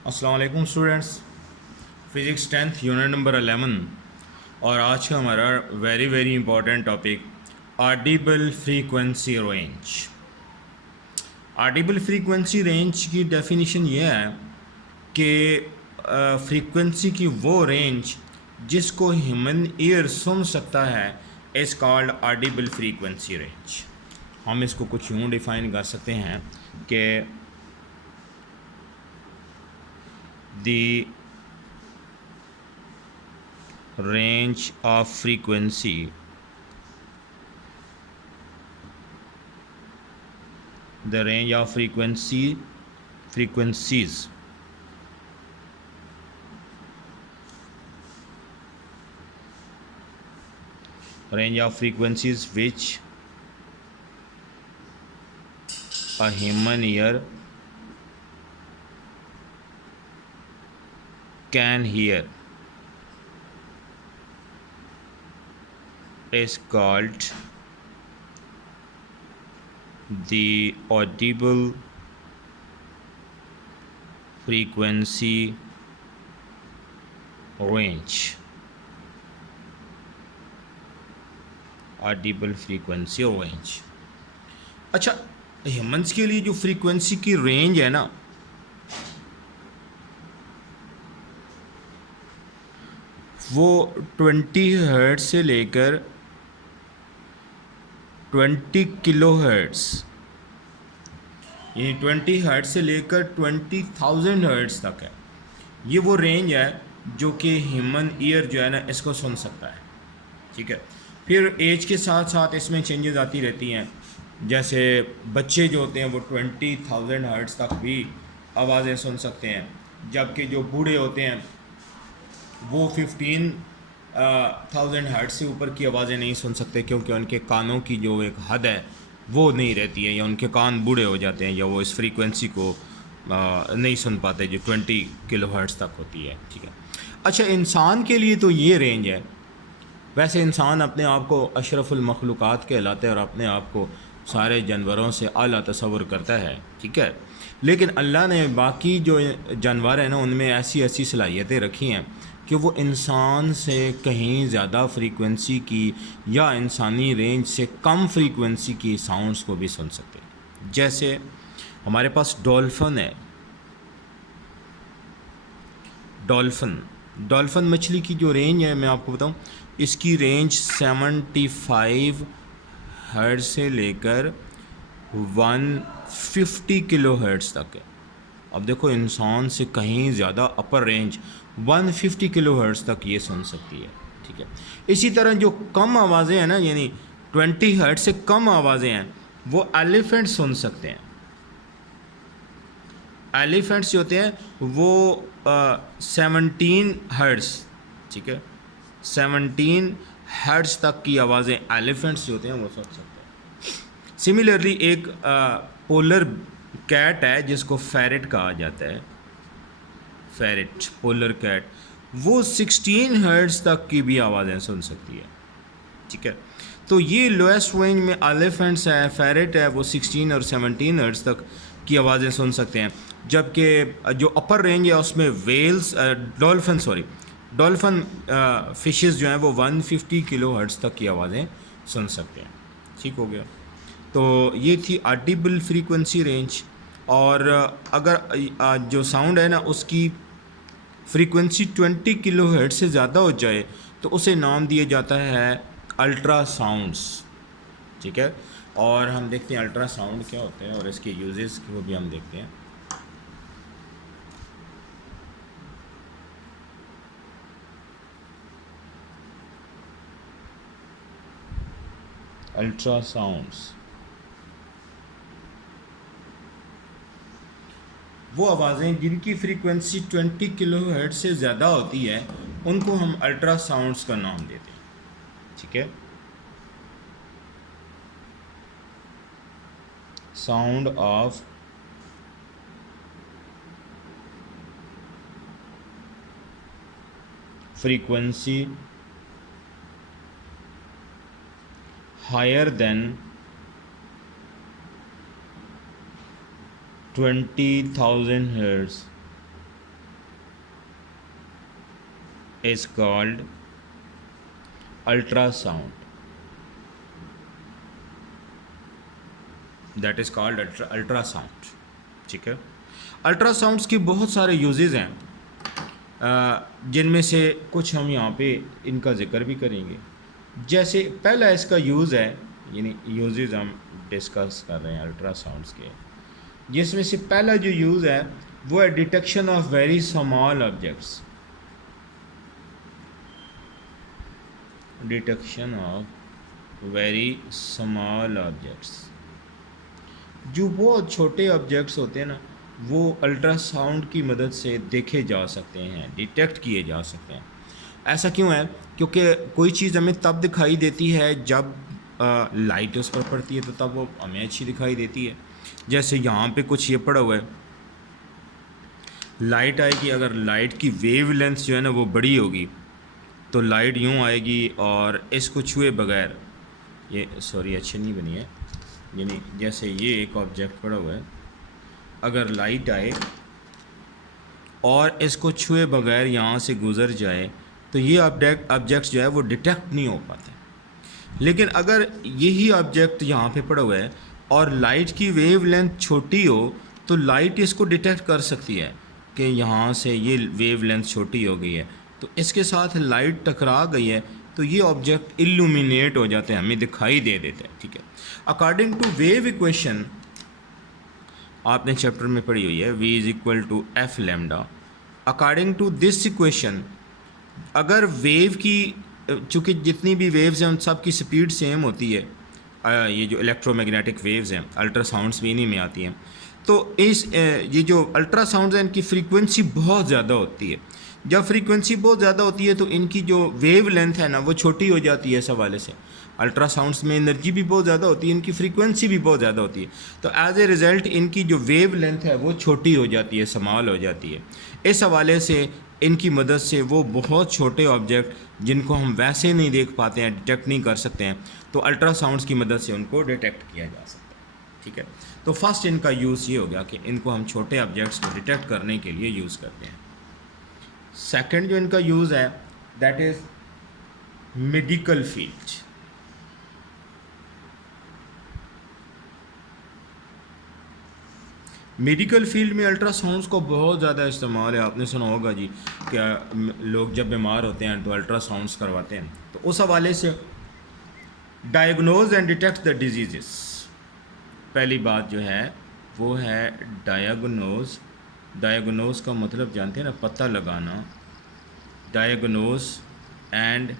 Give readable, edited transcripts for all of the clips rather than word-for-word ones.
अस्सलाम वालेकुम students. Physics 10th unit number 11 और आज का हमारा very very important topic Audible frequency range. Audible frequency range की डेफिनेशन ये है कि फ्रीक्वेंसी की वो रेंज जिसको ह्यूमन ईयर सुन सकता है is called Audible frequency range. हम इसको कुछ यूँ डिफ़ाइन कर सकते हैं कि the range of frequencies which a human ear can hear is called the audible frequency range। Audible frequency range. अच्छा, ह्यूमंस के लिए जो फ्रीक्वेंसी की रेंज है ना, वो 20 हर्ट्ज से लेकर 20 किलो हर्ट्ज, यानी 20 हर्ट्ज से लेकर 20,000 हर्ट्ज तक है। ये वो रेंज है जो कि ह्यूमन ईयर जो है ना इसको सुन सकता है। ठीक है, फिर एज के साथ साथ इसमें चेंजेस आती रहती हैं। जैसे बच्चे जो होते हैं वो 20,000 हर्ट्ज तक भी आवाज़ें सुन सकते हैं, जबकि जो बूढ़े होते हैं वो 15,000 हर्ट्ज से ऊपर की आवाज़ें नहीं सुन सकते, क्योंकि उनके कानों की जो एक हद है वो नहीं रहती है, या उनके कान बूढ़े हो जाते हैं, या वो इस फ्रीक्वेंसी को नहीं सुन पाते जो 20 किलो हर्ट्ज तक होती है। ठीक है, अच्छा, इंसान के लिए तो ये रेंज है। वैसे इंसान अपने आप को अशरफुल मखलूक़ात कहलाता है और अपने आप को सारे जानवरों से आला तस्वर करता है। ठीक है, लेकिन अल्लाह ने बाकी जो जानवर हैं ना उनमें ऐसी ऐसी सलाहियतें रखी हैं कि वो इंसान से कहीं ज़्यादा फ्रीक्वेंसी की या इंसानी रेंज से कम फ्रीक्वेंसी की साउंड्स को भी सुन सकते हैं। जैसे हमारे पास डॉल्फिन है। डॉल्फिन मछली की जो रेंज है मैं आपको बताऊं, इसकी रेंज 75 हर्ट्ज से लेकर 150 किलो हर्ट्ज तक है। अब देखो, इंसान से कहीं ज़्यादा अपर रेंज 150 किलो हर्ट्ज तक ये सुन सकती है। ठीक है, इसी तरह जो कम आवाज़ें हैं ना, यानी 20 हर्ट्ज से कम आवाज़ें हैं, वो एलिफेंट सुन सकते हैं। एलिफेंट्स जो होते हैं वो 17 हर्ट्ज, ठीक है, 17 हर्ट्ज तक की आवाज़ें एलिफेंट्स जो होते हैं वो सुन सकते हैं। सिमिलरली एक पोलर कैट है जिसको फेरेट कहा जाता है, फेरेट, पोलर कैट, वो 16 हर्ट्ज तक की भी आवाज़ें सुन सकती है। ठीक है, तो ये लोएस्ट रेंज में एलिफेंट्स है, फेरेट है, वो 16 और 17 हर्ट्ज तक की आवाज़ें सुन सकते हैं, जबकि जो अपर रेंज है उसमें वेल्स, डॉल्फिन फिशेस जो हैं वो 150 किलो हर्ट्ज तक की आवाज़ें सुन सकते हैं। ठीक हो गया, तो ये थी ऑडिबल फ्रीक्वेंसी रेंज। और अगर जो साउंड है ना उसकी फ्रीक्वेंसी 20 किलो हर्ट्ज से ज़्यादा हो जाए तो उसे नाम दिया जाता है अल्ट्रासाउंड्स। ठीक है, और हम देखते हैं अल्ट्रासाउंड क्या होते हैं और इसके यूजेस को भी हम देखते हैं। अल्ट्रासाउंड्स वो आवाज़ें जिनकी फ्रीक्वेंसी 20 किलो हर्ट्ज से ज़्यादा होती है उनको हम अल्ट्रासाउंड्स का नाम देते हैं। ठीक है, sound of frequency higher than 20,000 hertz is called ultrasound. That is called ultrasound. ठीक है, अल्ट्रासाउंड्स के बहुत सारे यूजेस हैं, जिनमें से कुछ हम यहाँ पे इनका ज़िक्र भी करेंगे। जैसे पहला इसका यूज़ है, यानी यूजेस हम डिस्कस कर रहे हैं अल्ट्रासाउंड्स के, जिसमें से पहला जो यूज़ है वो है detection of very small objects. Detection of very small objects, जो बहुत छोटे ऑब्जेक्ट्स होते हैं ना, वो अल्ट्रासाउंड की मदद से देखे जा सकते हैं, डिटेक्ट किए जा सकते हैं। ऐसा क्यों है? क्योंकि कोई चीज़ हमें तब दिखाई देती है जब लाइट उस पर पड़ती है, तो तब वो हमें अच्छी दिखाई देती है। जैसे यहाँ पे कुछ ये पड़ा हुआ है, लाइट आएगी, अगर लाइट की वेव लेंथ जो है ना वो बड़ी होगी तो लाइट यूँ आएगी और इसको छुए बगैर, ये सॉरी अच्छी नहीं बनी है, यानी जैसे ये एक ऑब्जेक्ट पड़ा हुआ है, अगर लाइट आए और इसको छुए बगैर यहाँ से गुज़र जाए तो ये ऑब्जेक्ट्स जो है वो डिटेक्ट नहीं हो पाते। लेकिन अगर यही ऑब्जेक्ट यहाँ पे पड़ा हुआ है और लाइट की वेव लेंथ छोटी हो तो लाइट इसको डिटेक्ट कर सकती है कि यहाँ से ये वेव लेंथ छोटी हो गई है, तो इसके साथ लाइट टकरा गई है, तो ये ऑब्जेक्ट इल्यूमिनेट हो जाते हैं, हमें दिखाई दे देते हैं। ठीक है, अकॉर्डिंग टू वेव इक्वेशन आपने चैप्टर में पढ़ी हुई है, v is equal to F lambda. According to this equation, अगर वेव की, चूँकि जितनी भी वेव्स हैं उन सब की स्पीड सेम होती है, ये जो इलेक्ट्रोमैग्नेटिक वेव्स हैं अल्ट्रासाउंड्स भी इन्हीं में आती हैं, तो ये जो अल्ट्रासाउंड्स हैं इनकी फ्रीक्वेंसी बहुत ज़्यादा होती है। जब फ्रीक्वेंसी बहुत ज़्यादा होती है तो इनकी जो वेव लेंथ है ना वो छोटी हो जाती है। इस हवाले से अल्ट्रासाउंड्स में एनर्जी भी बहुत ज़्यादा होती है, इनकी फ्रीक्वेंसी भी बहुत ज़्यादा होती है, तो एज ए रिज़ल्ट इनकी जो वेव लेंथ है वो छोटी हो जाती है, स्मॉल हो जाती है। इस हवाले से इनकी मदद से वो बहुत छोटे ऑब्जेक्ट जिनको हम वैसे नहीं देख पाते हैं, डिटेक्ट नहीं कर सकते हैं, तो अल्ट्रासाउंड्स की मदद से उनको डिटेक्ट किया जा सकता है। ठीक है, तो फर्स्ट इनका यूज़ ये हो गया कि इनको हम छोटे ऑब्जेक्ट्स को डिटेक्ट करने के लिए यूज़ करते हैं। सेकंड जो इनका यूज़ है that is medical field. Medical field में अल्ट्रासाउंड्स को बहुत ज़्यादा इस्तेमाल है। आपने सुना होगा जी, क्या लोग जब बीमार होते हैं तो अल्ट्रासाउंड्स करवाते हैं, तो उस हवाले से diagnose and detect the disease. पहली बात जो है वो है डायग्नोज। डायग्नोज का मतलब जानते हैं ना, पता लगाना। Diagnose and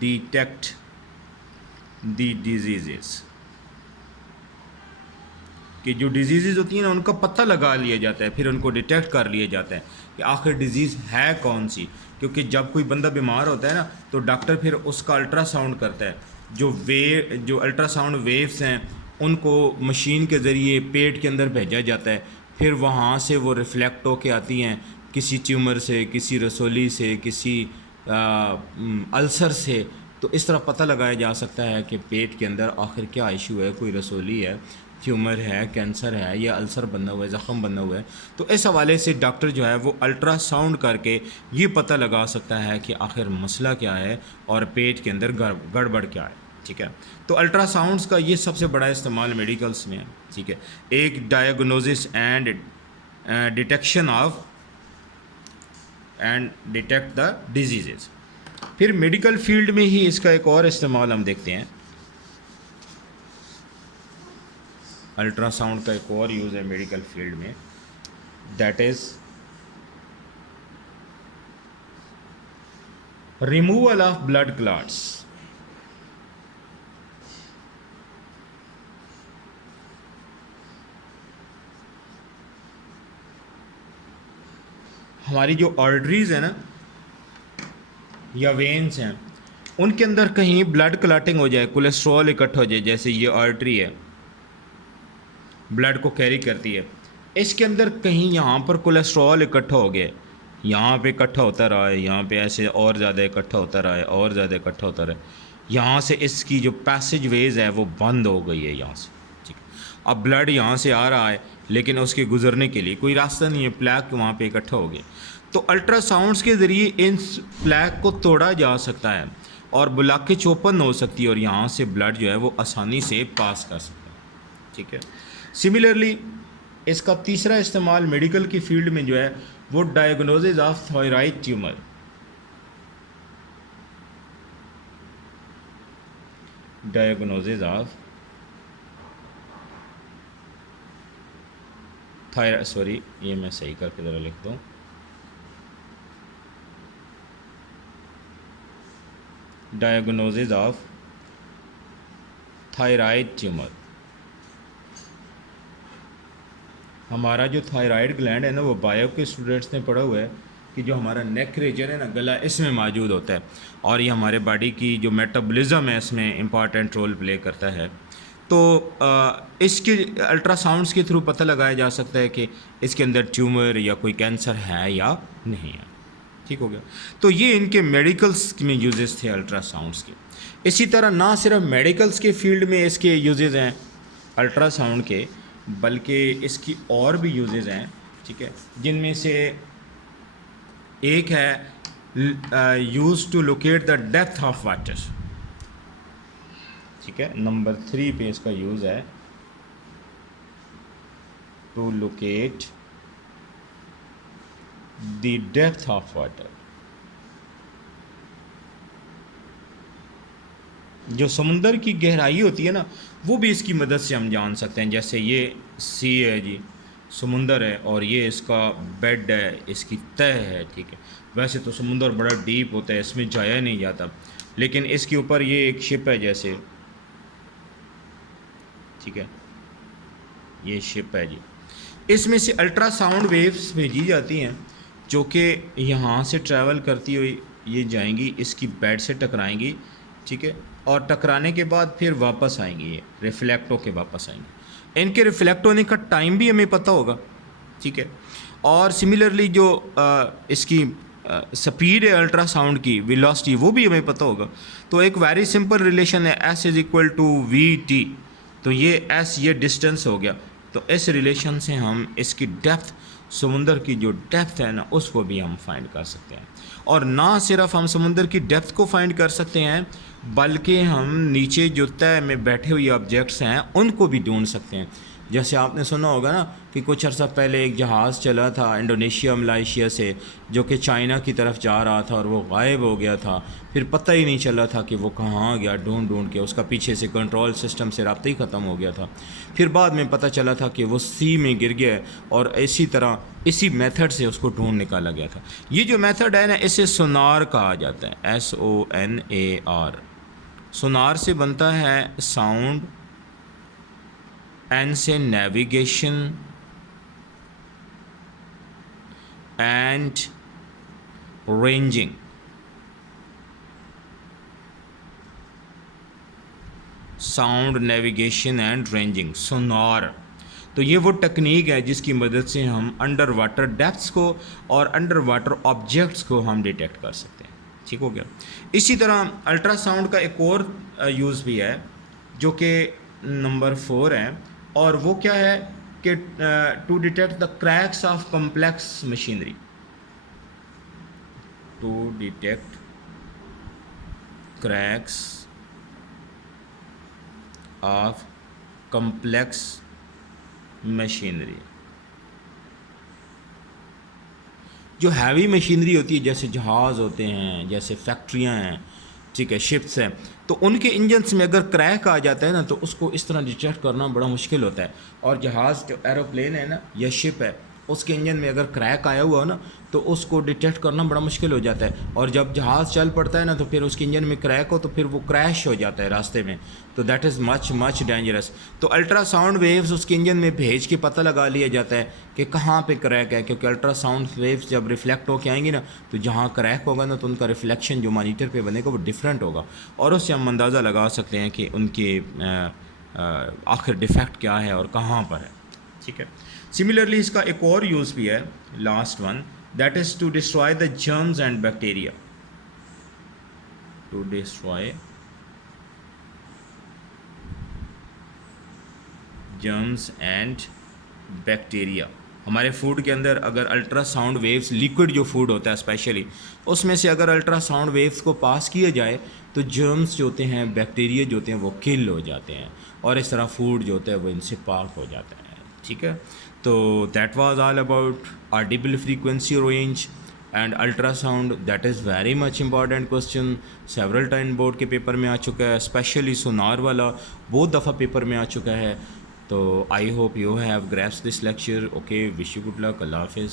detect the disease, कि जो डिजीज़ होती हैं ना उनका पता लगा लिया जाता है, फिर उनको डिटेक्ट कर लिया जाता है कि आखिर डिज़ीज़ है कौन सी। क्योंकि जब कोई बंदा बीमार होता है ना तो डॉक्टर फिर उसका अल्ट्रासाउंड करता है, जो अल्ट्रासाउंड वेव्स हैं उनको मशीन के ज़रिए पेट के अंदर भेजा जाता है, फिर वहाँ से वो रिफ्लेक्ट होके आती हैं किसी ट्यूमर से, किसी रसोली से, किसी अल्सर से। तो इस तरह पता लगाया जा सकता है कि पेट के अंदर आखिर क्या इशू है, कोई रसोली है, ट्यूमर है, कैंसर है, या अल्सर बना हुआ है, ज़ख़म बना हुआ है। तो इस हवाले से डॉक्टर जो है वो अल्ट्रासाउंड करके ये पता लगा सकता है कि आखिर मसला क्या है और पेट के अंदर गड़बड़ क्या है। ठीक है, तो अल्ट्रासाउंड्स का ये सबसे बड़ा इस्तेमाल मेडिकल्स में है। ठीक है, एक diagnosis and detection of and detect the disease. फिर मेडिकल फील्ड में ही इसका एक और इस्तेमाल हम देखते हैं। अल्ट्रासाउंड का एक और यूज़ है मेडिकल फील्ड में, that is removal of blood clots. हमारी जो आर्टरीज़ है ना या वेन्स हैं, उनके अंदर कहीं ब्लड क्लॉटिंग हो जाए, कोलेस्ट्रॉल इकट्ठा हो जाए, जैसे ये आर्टरी है ब्लड को कैरी करती है, इसके अंदर कहीं यहाँ पर कोलेस्ट्रॉल इकट्ठा हो गया, यहाँ पे इकट्ठा होता रहा है, यहाँ पे ऐसे और ज़्यादा इकट्ठा होता रहा है, और ज़्यादा इकट्ठा होता रहा है, यहाँ से इसकी जो पैसेज वेज है वो बंद हो गई है यहाँ से। ठीक है, अब ब्लड यहाँ से आ रहा है लेकिन उसके गुजरने के लिए कोई रास्ता नहीं है, प्लैक वहाँ पे इकट्ठा हो गए। तो अल्ट्रासाउंड्स के ज़रिए इन प्लैक को तोड़ा जा सकता है और ब्लॉकेज ओपन हो सकती है और यहाँ से ब्लड जो है वो आसानी से पास कर सकता है। ठीक है। सिमिलरली इसका तीसरा इस्तेमाल मेडिकल की फील्ड में जो है वो diagnosis of thyroid tumour, diagnosis of thyroid, sorry ये मैं सही करके ज़रा लिख दूँ, डायग्नोसिस ऑफ थायराइड ट्यूमर। हमारा जो थायराइड ग्लैंड है ना वो बायो के स्टूडेंट्स ने पढ़ा हुआ है कि जो हमारा नेक रीजन है ना, गला, इसमें मौजूद होता है और ये हमारे बॉडी की जो मेटाबॉलिज्म है इसमें इम्पॉर्टेंट रोल प्ले करता है। तो इसके अल्ट्रासाउंड्स के थ्रू पता लगाया जा सकता है कि इसके अंदर ट्यूमर या कोई कैंसर है या नहीं है। ठीक हो गया। तो ये इनके मेडिकल्स में यूजेस थे अल्ट्रासाउंड्स के। इसी तरह ना सिर्फ मेडिकल्स के फील्ड में इसके यूजेस हैं अल्ट्रासाउंड के, बल्कि इसकी और भी यूजेस हैं। ठीक है, जिनमें से एक है use to locate the depth of water. ठीक है, नंबर 3 पे इसका यूज़ है to locate the depth of water. जो समुंदर की गहराई होती है ना वो भी इसकी मदद से हम जान सकते हैं। जैसे ये सी है जी, समुंदर है और ये इसका बेड है, इसकी तह है। ठीक है, वैसे तो समुंदर बड़ा डीप होता है, इसमें जाया नहीं जाता, लेकिन इसके ऊपर ये एक शिप है जैसे, ठीक है, ये शिप है जी। इसमें से अल्ट्रासाउंड वेव्स भेजी जाती हैं जो कि यहाँ से ट्रैवल करती हुई ये जाएंगी, इसकी बेड से टकराएंगी। ठीक है, और टकराने के बाद फिर वापस आएंगी, ये रिफ्लेक्ट होके वापस आएंगी। इनके रिफ्लेक्ट होने का टाइम भी हमें पता होगा। ठीक है, और सिमिलरली जो इसकी स्पीड है अल्ट्रासाउंड की, वेलोसिटी, वो भी हमें पता होगा। तो एक वेरी सिंपल रिलेशन है, S is equal to VT। तो ये S ये डिस्टेंस हो गया। तो इस रिलेशन से हम इसकी डेप्थ, समुंदर की जो डेप्थ है ना उसको भी हम फाइंड कर सकते हैं। और ना सिर्फ हम समुंदर की डेप्थ को फाइंड कर सकते हैं बल्कि हम नीचे जो तह में बैठे हुए ऑब्जेक्ट्स हैं उनको भी ढूंढ सकते हैं। जैसे आपने सुना होगा ना कि कुछ अर्सा पहले एक जहाज़ चला था इंडोनेशिया मलेशिया से जो कि चाइना की तरफ जा रहा था और वो गायब हो गया था। फिर पता ही नहीं चला था कि वो कहाँ गया, ढूंढ ढूंढ के उसका पीछे से कंट्रोल सिस्टम से राब्ता ही ख़त्म हो गया था। फिर बाद में पता चला था कि वो सी में गिर गया और इसी तरह इसी मेथड से उसको ढूंढ निकाला गया था। ये जो मेथड है ना इसे सोनार कहा जाता है, SONAR। सोनार से बनता है साउंड, एन से navigation and ranging. Sound, navigation and ranging, sonar. तो ये वो टेक्निक है जिसकी मदद से हम अंडर वाटर डेप्थ्स को और अंडर वाटर ऑब्जेक्ट्स को हम डिटेक्ट कर सकते हैं। ठीक हो गया। इसी तरह अल्ट्रासाउंड का एक और यूज़ भी है जो कि नंबर 4 है, और वो क्या है कि to detect the cracks of complex machinery. To detect cracks of complex machinery. जो हैवी मशीनरी होती है जैसे जहाज़ होते हैं, जैसे फैक्ट्रियां हैं, ठीक है, शिप्स हैं, तो उनके इंजन्स में अगर क्रैक आ जाता है ना तो उसको इस तरह डिटेक्ट करना बड़ा मुश्किल होता है। और जहाज़ जो एरोप्लेन है ना या शिप है उसके इंजन में अगर क्रैक आया हुआ हो ना तो उसको डिटेक्ट करना बड़ा मुश्किल हो जाता है। और जब जहाज़ चल पड़ता है ना तो फिर उसके इंजन में क्रैक हो तो फिर वो क्रैश हो जाता है रास्ते में। तो दैट इज़ मच डेंजरस। तो अल्ट्रासाउंड वेव्स उसके इंजन में भेज के पता लगा लिया जाता है कि कहाँ पे क्रैक है, क्योंकि अल्ट्रासाउंड वेव्स जब रिफ्लेक्ट होके आएंगी ना तो जहाँ क्रैक होगा ना तो उनका रिफ्लेक्शन जो मॉनिटर पे बनेगा वो डिफरेंट होगा और उससे हम अंदाज़ा लगा सकते हैं कि उनके आखिर डिफेक्ट क्या है और कहाँ पर है। ठीक है। सिमिलरली इसका एक और यूज़ भी है, last one, that is to destroy the germs and bacteria. To destroy germs and bacteria. हमारे फूड के अंदर अगर अल्ट्रासाउंड वेव्स, लिक्विड जो फूड होता है स्पेशली, उसमें से अगर अल्ट्रासाउंड वेव्स को पास किए जाए तो जर्म्स जो होते हैं, बैक्टीरिया जो होते हैं वो किल हो जाते हैं और इस तरह फूड जो होता है वो इनसे पाक हो जाता है। ठीक है, तो that was all about Audible frequency range and ultrasound. That is very much important question, several time board के पेपर में आ चुका है, स्पेशली सोनार वाला बहुत दफ़ा पेपर में आ चुका है। तो I hope you have grasped this lecture. Okay, wish you good luck, अल्लाह हाफिज़।